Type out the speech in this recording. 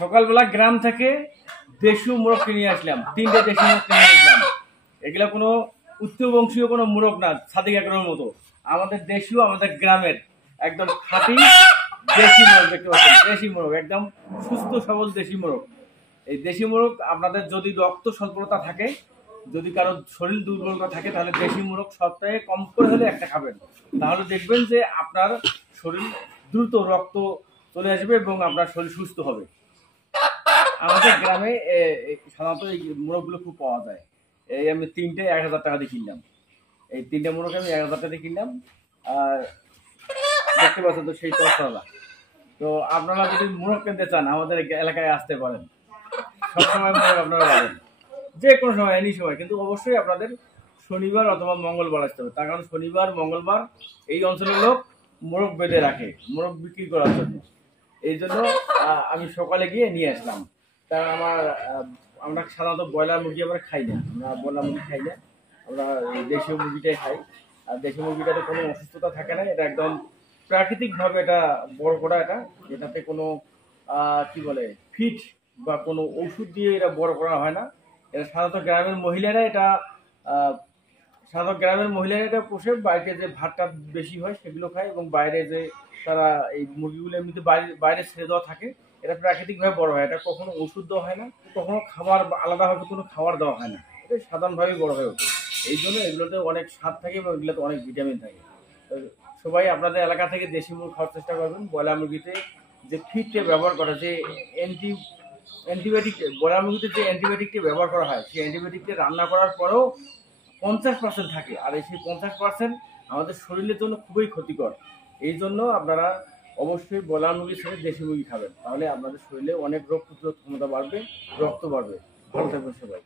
সকালবেলা গ্রাম থেকে দেশীয় মোরগ কিনে আসলাম, 3টে দেশি মোরগ কিনে আসলাম। এগুলা কোনো উচ্চবংশীয় কোনো মোরগ না, সাদিক একরের মতো। আমাদের দেশীয়, আমাদের গ্রামের একদম খাঁটি দেশি মোরগ দেখতে পাচ্ছেন। দেশি মোরগ একদম সুস্থ সবল দেশি মোরগ। এই দেশি মোরগ আপনাদের যদি রক্ত স্বল্পতা থাকে, যদি কারো শরীর দুর্বলতা থাকে, তাহলে দেশি মোরগ সপ্তাহে কম করে হলে একটা খাবেন। তাহলে দেখবেন যে আপনার শরীর দ্রুত রক্ত চলে আসবে এবং আপনার শরীর সুস্থ হবে। আমাদের গ্রামে সাধারণত এই মোরগগুলো খুব পাওয়া যায়। এই আমি 3টে 1000 টাকা দিয়ে কিনলাম। এই 3টে মোরগ আমি 1000 টাকা দিয়ে কিনলাম। আর দেখতে পাচ্ছেন তো সেই তছাড়া। তো আপনারা যদি মোরগ কিনতে চান আমাদের এলাকায় আসতে পারেন। সবসময় মোরগ আপনারা পাবেন, যে কোনো সময়, এনি সময়। কিন্তু অবশ্যই আপনাদের শনিবার অথবা মঙ্গলবার আসতে হবে, তার কারণ শনিবার মঙ্গলবার এই অঞ্চলের লোক মোরগ বেঁধে রাখে মোরগ বিক্রি করার জন্য। এই জন্য আমি সকালে গিয়ে নিয়ে আসলাম। কারণ আমরা সাধারণত ব্রয়লার মুরগি আমরা খাই না, আমরা ব্রয়লার মুরগি খাই না, আমরা দেশীয় মুরগিটাই খাই। আর দেশীয় মুরগিটাতে কোনো অসুস্থতা থাকে না, এটা একদম প্রাকৃতিকভাবে এটা বড় করা, এটাতে কোনো কি বলে ফিট বা কোনো ওষুধ দিয়ে এটা বড় করা হয় না। এটা সাধারণত গ্রামের মহিলারা এটা পোষে। বাড়িতে যে ভাতটা বেশি হয় সেগুলো খায়, এবং বাইরে যে তারা এই মুরগিগুলো এমনিতে বাইরে ছেড়ে দেওয়া থাকে, এটা প্রাকৃতিকভাবে বড় হয়। এটা কখনো ওষুধ দেওয়া হয় না, কখনো খাবার আলাদাভাবে কোনো খাবার দেওয়া হয় না, এটা সাধারণভাবেই বড় হয়ে ওঠে। এই জন্য এগুলোতে অনেক স্বাদ থাকে এবং এগুলোতে অনেক ভিটামিন থাকে। তো সবাই আপনাদের এলাকা থেকে দেশি মুরগি খাওয়ার চেষ্টা করবেন। ব্রয়লার মুরগিতে যে ফিডটা ব্যবহার করা, যে অ্যান্টিবায়োটিক, ব্রয়লার মুরগিতে যে অ্যান্টিবায়োটিকটা ব্যবহার করা হয়, সেই অ্যান্টিবায়োটিকটা রান্না করার পরেও 50% থাকে। আর এই সেই 50% আমাদের শরীরের জন্য খুবই ক্ষতিকর। এই জন্য আপনারা অবশ্যই ব্রয়লার মুরগির সাথে দেশি মুরগি খাবেন, তাহলে আপনাদের শরীরে অনেক রোগ প্রতিরোধ ক্ষমতা বাড়বে, রক্ত বাড়বে। ভালো থাকবেন সবাই।